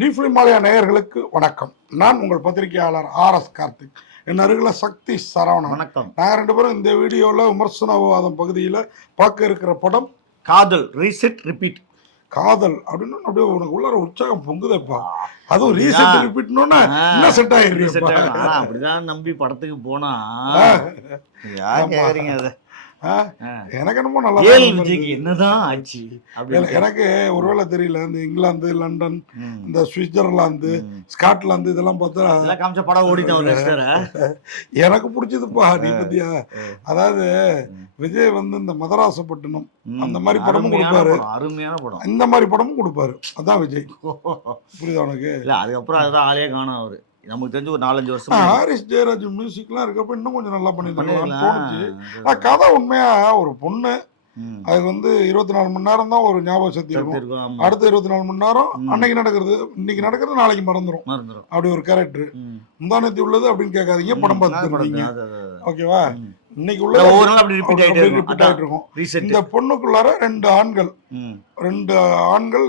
நீஃபிலிமாலயா நேயர்களுக்கு வணக்கம். நான் உங்கள் பத்திரிகையாளர் RS கார்த்திக். என் அருகில் சக்தி சரவணன். வணக்கம். நாங்கள் ரெண்டு பேரும் இந்த வீடியோவில் விமர்சன விவாதம் பகுதியில் பார்க்க இருக்கிற படம் காதல் ரீசெட் ரிப்பீட். காதல் அப்படின்னு அப்படியே உனக்கு உள்ளார உற்சாகம் பொங்குதப்பா. அதுவும் ரீசெட் ரிப்பீட்னு என்ன செட் ஆகிருக்கு. அப்படிதான் நம்பி படத்துக்கு போனா யார் கேக்குறீங்க அதை? எனக்கு என்னமோ நல்லா என்னதான் ஆச்சு. எனக்கு ஒருவேளை தெரியல, இந்த இங்கிலாந்து, லண்டன், இந்த சுவிட்சர்லாந்து, ஸ்காட்லாந்து இதெல்லாம் பார்த்தா காமிச்ச படம் ஓடிட்டான். எனக்கு பிடிச்சதுப்பா. நீ பத்தியா, அதாவது விஜய் வந்து இந்த மதராசப்பட்டினம் அந்த மாதிரி படமும் கொடுப்பாரு, அருமையான படம். இந்த மாதிரி படமும் கொடுப்பாரு. அதான் விஜய். புரியுதா உனக்கு? இல்ல அதுக்கப்புறம் அதுதான் ஆளே காணும். அவரு நமக்கு தெரிஞ்சு ஒரு 4-5 வருஷம் ஹாரிஸ் ஜெயராஜ் மியூசிக்லாம் இருக்கப்ப இன்னும் கொஞ்சம் நல்லா பண்ணிருக்காங்கன்னு தோணுச்சு. கதை உண்மையா ஒரு பொண்ணு, அது வந்து 24 மணி நேரம் தான் ஒரு ஞாபக சக்தி இருக்கும். அடுத்த 24 மணி நேரம் அன்னைக்கு நடக்கிறது, இன்னைக்கு நடக்கிறது நாளைக்கு மறந்துடும். அப்படி ஒரு கேரக்டர். முந்தானத்தி உள்ளது அப்படின்னு கேட்காதீங்க, படம் பார்த்துருக்கீங்க. ஓகேவா? இன்னைக்கு உள்ள இருக்கும். இந்த பொண்ணுக்குள்ளார ரெண்டு ஆண்கள்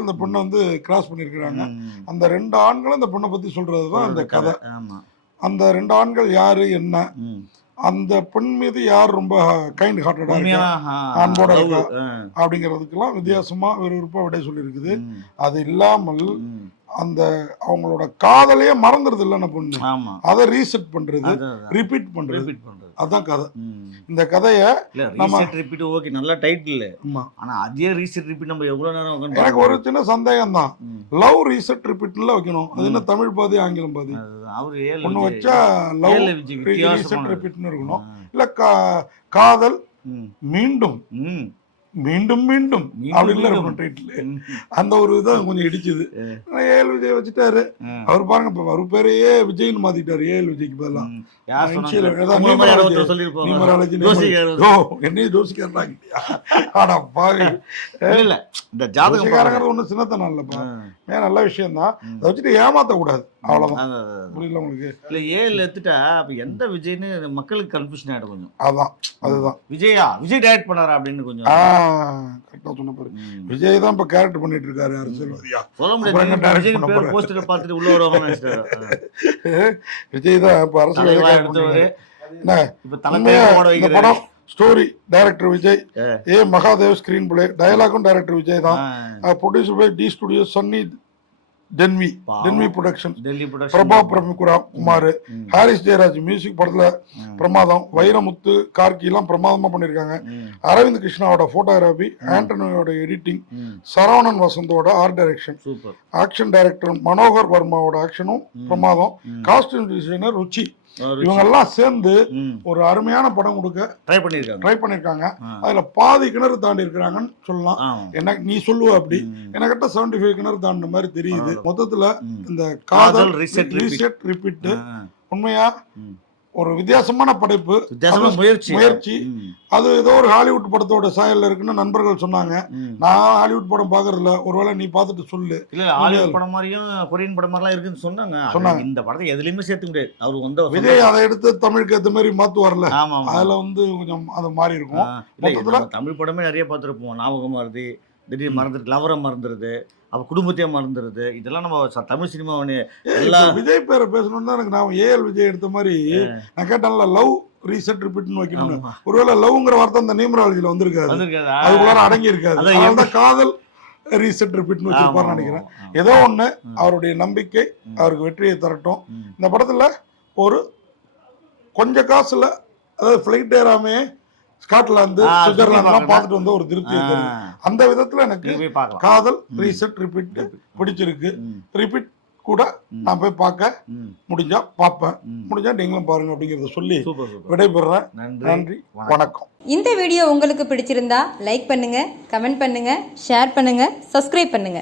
இந்த பொண்ணை வந்து கிராஸ் பண்ணிருக்கிறாங்க. அந்த 2 ஆண்களும் இந்த பொண்ணை பத்தி சொல்றதுதான் அந்த கதை. அந்த 2 ஆண்கள் யாரு, என்ன, அந்த பெண் மீது யார் ரொம்ப கைண்ட் ஹார்ட்டடா அன்போட இருக்கா அப்படிங்கிறதுக்கெல்லாம் வித்தியாசமா விறுவிறுப்பா விடை சொல்லியிருக்குது. அது இல்லாமல் அந்த அவங்களோட காதலையே மறந்துருது இல்லைன்னா பொண்ணு, அதை ரீசெட் பண்றது, ரிப்பீட் பண்றது, அதான் கதை. இந்த கதைய நம்ம ரிப்பீட் ஓகே, நல்ல டைட்டில். ஆனா அதே ரீசெட் ரிப்பீட் நம்ம எவ்வளவு நேரம். எனக்கு ஒரு சின்ன சந்தேகம் தான், லவ் ரீசெட் ரிப்பீட்ல வைக்கணும். அது என்ன தமிழ் பாதி ஆங்கிலம் பாதி? ஒண்ணு வச்சா லவ் ரீசெட் ரிப்பீட்னு இருக்கணும், இல்ல காதல் மீண்டும் மீண்டும் மீண்டும் அப்படின்னு இருக்கும் டைட்டில். அந்த ஒரு இதான் கொஞ்சம் இடிச்சுது. ஏஎல் விஜய் வச்சுட்டாரு. அவர் பாருங்க, இப்ப அவர் பேரையே விஜய்னு மாத்திட்டாரு. ஏஎல் விஜய்க்கு பதிலாம் என்னையும் ஜோசிக்காரன். ஒன்னும் சின்னத்தனம் இல்லப்பா, ஏன் நல்ல விஷயம் தான். அதை வச்சுட்டு ஏமாத்த கூடாது, அவ்வளவுதான். புரியல உங்களுக்கு? இல்ல ஏஎல் எடுத்துட்டா அப்ப எந்த விஜய்னு மக்களுக்கு கன்ஃபியூஷன் ஆயிடும் கொஞ்சம். அதான் அதுதான் விஜய் டைரக்ட் பண்ணாரா அப்படின்னு கொஞ்சம் கரெக்டா சொன்ன பாரு. விஜய் தான் இப்ப கேரக்டர் பண்ணிட்டு இருக்காரு அரசியல்வாதியா. சொல்ல முடியாது, போஸ்டர் பார்த்துட்டு உள்ள வருவாங்க. விஜய் தான் இப்ப அரசியல்வாதி. படம் story director Vijay, Mahadev screen play, டயலாகும் டைரக்டர் விஜய் தான். ப்ரொடியூசர் பை டி ஸ்டுடியோ, சன்னி டென்வி production, Prabha Kumar, Harris Jayaraj music. படத்துல பிரமாதம், வைரமுத்து, கார்கி எல்லாம் பிரமாதமா பண்ணிருக்காங்க. அரவிந்த் கிருஷ்ணாவோட போட்டோகிராபி, ஆண்டனியோட எடிட்டிங், சரவணன் வசந்தோட art direction, action director Manohar வர்மாவோட ஆக்ஷனும் பிரமாதம், காஸ்டியூம் டிசைனர் ருச்சி, இவங்க எல்லாம் சேர்ந்து ஒரு அருமையான படம் கொடுக்க ட்ரை பண்ணிருக்காங்க. அதுல பாதி கிணறு தாண்டி இருக்கிறாங்கன்னு சொல்லலாம். எனக்கு நீ சொல்லுவ அப்படி, எனக்கிட்ட 75 கிணறு தாண்டின மாதிரி தெரியுது. மொத்தத்துல இந்த காதல் ரீசெட் ரிப்பீட் உண்மையா ஒரு வித்தியாசமான படைப்பு, முயற்சி. அது ஏதோ ஒரு ஹாலிவுட் படத்தோட சாயல்ல இருக்குன்னு நண்பர்கள் சொன்னாங்க. நான் ஹாலிவுட் படம் பாக்குறதுல, ஒருவேளை நீ பார்த்துட்டு சொல்லு. இல்ல ஹாலிவுட் படம் மாதிரியும் கொரியன் படம் மாதிரிலாம் இருக்குன்னு சொன்னாங்க. இந்த படத்தை எதுலயுமே சேர்த்து முடியாது. அவர் வந்து விஜய் அதை எடுத்து தமிழுக்கு ஏற்ற மாதிரி மாத்துவார்ல, அதுல வந்து கொஞ்சம் அது மாறி இருக்கும். மொத்தத்துல தமிழ் படமே நிறைய பார்த்துருப்போம். ஞாபகம் மறதி, திடீர்னு மறந்துட்டு லவரம் மறந்துடுது, அப்ப குடும்பத்தையே மறந்துடுது. இதெல்லாம் நம்ம தமிழ் சினிமா விஜய் பேரை பேசணும்னு தான் எனக்கு நான் ஏஎல் விஜய் எடுத்த மாதிரி நான் கேட்டேன்ல, லவ் ரீசெட் ரிப்பீட்னு வைக்கணும். ஒருவேளை லவ்ங்கிற வார்த்தை அந்த நியூமராலஜில வந்திருக்காது, அதுக்குள்ளார அடங்கி இருக்காது. அதனாலதான் காதல் ரீசெட் ரிப்பீட்னு வச்சிருப்பாருன்னு நினைக்கிறேன். ஏதோ ஒண்ணு, அவருடைய நம்பிக்கை அவருக்கு வெற்றியை தரட்டும். இந்த படத்துல ஒரு கொஞ்சம் காசுல, அதாவது பிளைட் ஏறாமே ஸ்காட்லாந்து, சுவிட்சர்லாந்து பார்த்துட்டு வந்து ஒரு திருப்தி. அந்த விதத்துல எனக்கு காதல் ரீசெட் ரிப்பீட் பிடிச்சிருக்கு. ரிப்பீட் கூட நான் போய் பார்க்க முடிஞ்சா பார்ப்பேன், முடிஞ்சா நீங்களும் பாருங்க அப்படிங்கறத சொல்லி விடைபெறுறேன். நன்றி, வணக்கம். இந்த வீடியோ உங்களுக்கு பிடிச்சிருந்தா லைக் பண்ணுங்க, கமெண்ட் பண்ணுங்க, ஷேர் பண்ணுங்க, சப்ஸ்கிரைப் பண்ணுங்க.